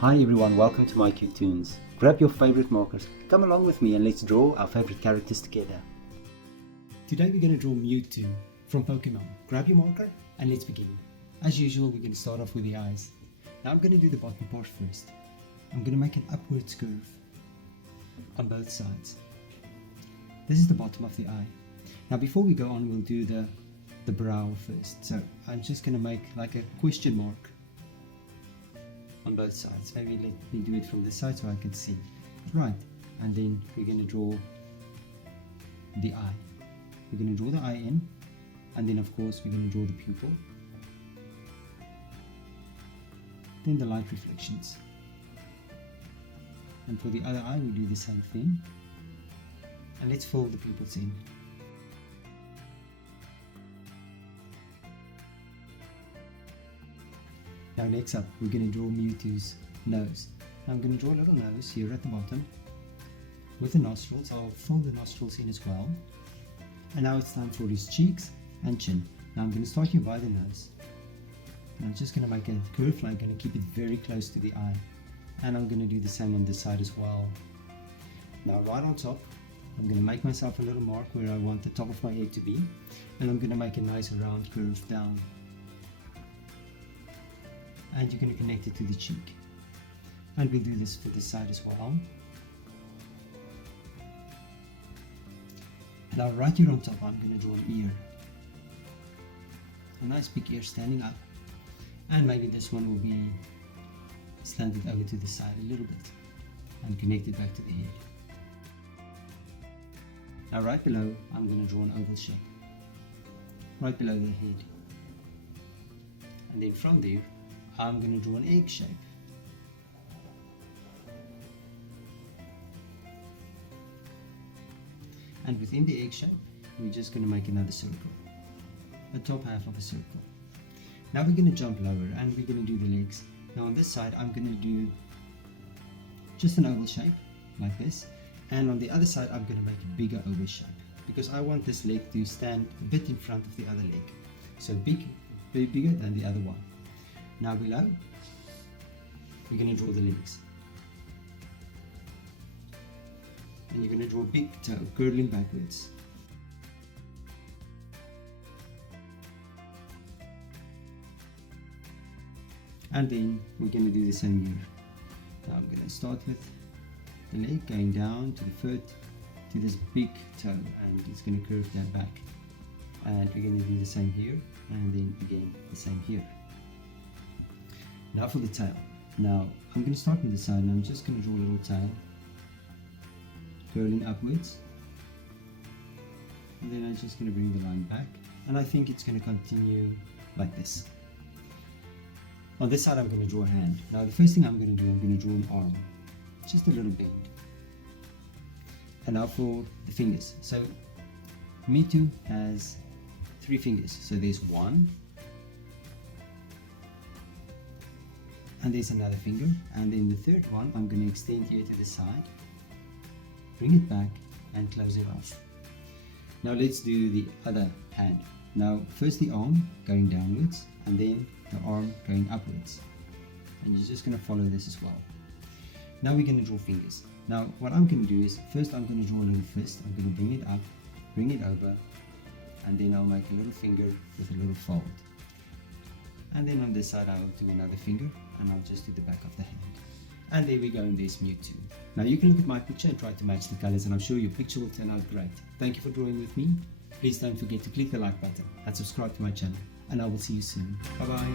Hi everyone, welcome to mycutetoons. Grab your favorite markers, come along with me and let's draw our favorite characters together. Today we're going to draw Mewtwo from Pokemon. Grab your marker and let's begin. As usual, we're going to start off with the eyes. Now I'm going to do the bottom part first. I'm going to make an upwards curve on both sides. This is the bottom of the eye. Now before we go on, we'll do the brow first. So I'm just going to make like a question mark on both sides. Maybe let me do it from this side so I can see. Right, and then we're going to draw the eye. We're going to draw the eye in, and then of course we're going to draw the pupil, then the light reflections, and for the other eye we do the same thing, and let's fill the pupils in. Now next up, we're going to draw Mewtwo's nose. Now I'm going to draw a little nose here at the bottom with the nostrils. I'll fill the nostrils in as well. And now it's time for his cheeks and chin. Now I'm going to start here by the nose. And I'm just going to make a curve line, going to keep it very close to the eye. And I'm going to do the same on this side as well. Now right on top, I'm going to make myself a little mark where I want the top of my head to be. And I'm going to make a nice round curve down. And you're going to connect it to the cheek, and we'll do this for this side as well. Now right here on top, I'm going to draw an ear, a nice big ear standing up, and maybe this one will be slanted over to the side a little bit and connect it back to the head. Now right below, I'm going to draw an oval shape right below the head, and then from there I'm going to draw an egg shape. And within the egg shape, we're just going to make another circle, the top half of a circle. Now we're going to jump lower and we're going to do the legs. Now on this side, I'm going to do just an oval shape like this. And on the other side, I'm going to make a bigger oval shape because I want this leg to stand a bit in front of the other leg. So bigger than the other one. Now below, we're going to draw the legs. And you're going to draw a big toe curling backwards. And then we're going to do the same here. Now I'm going to start with the leg going down to the foot to this big toe, and it's going to curve that back. And we're going to do the same here, and then again the same here. Now for the tail. Now I'm going to start on the side and I'm just going to draw a little tail curling upwards, and then I'm just going to bring the line back, and I think it's going to continue like this. On this side I'm going to draw a hand. Now the first thing I'm going to do, I'm going to draw an arm, just a little bend. And now for the fingers. So Mewtwo has 3 fingers, so there's 1, and there's another finger, and then the third one I'm going to extend here to the side, bring it back and close it off. Now let's do the other hand. Now first the arm going downwards and then the arm going upwards, and you're just going to follow this as well. Now we're going to draw fingers. Now what I'm going to do is first I'm going to draw a little fist. I'm going to bring it up, bring it over, and then I'll make a little finger with a little fold. And then on this side I'll do another finger and I'll just do the back of the hand. And there we go, and there's Mewtwo. Now you can look at my picture and try to match the colors, and I'm sure your picture will turn out great. Thank you for drawing with me. Please don't forget to click the like button and subscribe to my channel, and I will see you soon. Bye bye.